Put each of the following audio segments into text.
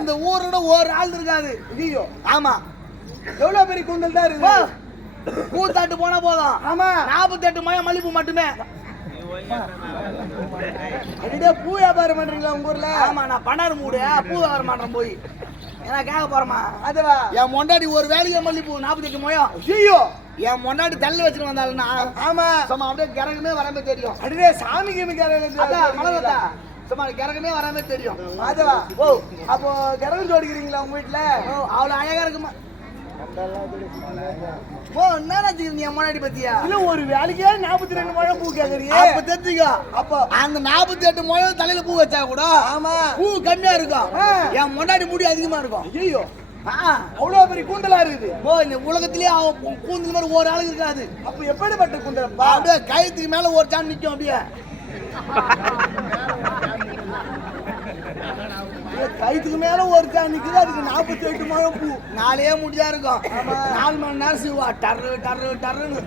இந்த ஊரோட ஒரு ஆள் இருக்காது. ஐயோ ஆமா, எவ்வளவு பெரிய கூந்தல் தான் இருக்கு. பூத்தாட்டு போனா போதும். ஆமா 48 மயம் மல்லிப்பூ மட்டுமே. அடிடே பூ வியாபாரம் பண்றீங்களா உங்க ஊர்ல? ஆமா, நான் பண்ணாரு மூடு பூ வியாபாரம் பண்றேன் போய். ஏன்னா கேட்க போறமா அதுவா என் மொண்டாடி ஒரு வேலையை மல்லிப்பூ 48 மயம். ஐயோ என் மொண்டாடி தள்ளி வச்சுட்டு வந்தாலும்னா ஆமா சும்மா அப்படியே கிரகமே வராம தெரியும். அடிடே சாமிக்கு அதான் மலர்வத்தா சும்மா கிரகமே வராம தெரியும். அதுவா ஓ அப்போ கிரகம் ஜோடிக்கிறீங்களா உங்க வீட்டுல? ஓ அவ்வளவு அழகா இருக்குமா? ஓ என்ன நினைச்சுக்கிறீங்க என் முன்னாடி பத்தியா? இல்ல ஒரு வேலைக்கே 42 முழம் பூ கேக்குறீங்க. அப்ப தெரிஞ்சுக்கோ. அப்போ அந்த 48 முழம் தலையில பூ வச்சா கூட ஆமா பூ கம்மியா இருக்கும். என் முன்னாடி முடி அதிகமா இருக்கும். ஐயோ அவ்வளவு பெரிய கூந்தலா இருக்குது. ஓ இந்த உலகத்திலேயே கூந்தல் மாதிரி ஒரு ஆளுக்கு இருக்காது. அப்ப எப்படிப்பட்ட கூந்தலப்பா? அப்படியே கயிற்றுக்கு மேல ஒரு சான் நிக்கும். அப்படியே கைத்துக்கு மேல ஒரு சான் நிக்குது. அதுக்கு 48 முழம் பூ. நாளே முடியா இருக்கும். 4 மணி நேரம் சிவா டர்ரு டர்ரு டர்ருன்னு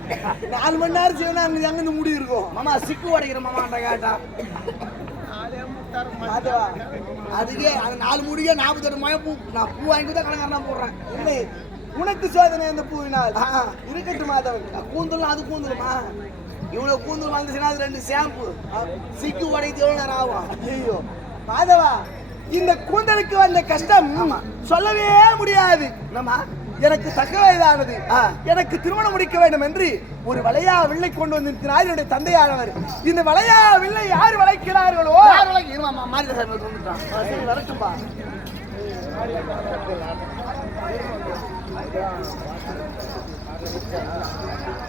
4 மணி நேரம் செய்யணும். அங்க எங்க இந்த முடி இருக்கும்? மாமா சிக்கு உடைக்கிற மாமாட்ட கேட்டா அதுவா அதுக்கே அது 4 முடிய 48 மழை பூ. நான் பூ வாங்கி தான் கணக்காரனா போடுறேன். இல்லை உனக்கு சோதனை இந்த பூவினால் இருக்கட்டும் மாதவன். கூந்தலும் அது கூந்தலுமா? இவ்வளவு கூந்தல் வந்துச்சுன்னா அது 2 ஷாம்பு. சிக்கு உடைக்கிறது எவ்வளவு நேரம் ஆகும்? ஐயோ மாதவா, இந்த கூந்தலுக்கு வந்த கஷ்டம் சொல்லவே முடியாது. நம்ம எனக்கு தக்க வயதானது. எனக்கு திருமணம் முடிக்க வேண்டும் என்று ஒரு வளையா வில்லை கொண்டு வந்திருக்கிறார் என்னுடைய தந்தையானவர். இந்த வளையா வில்லை யார் வளைக்கிறார்களோ வரட்டும்பா.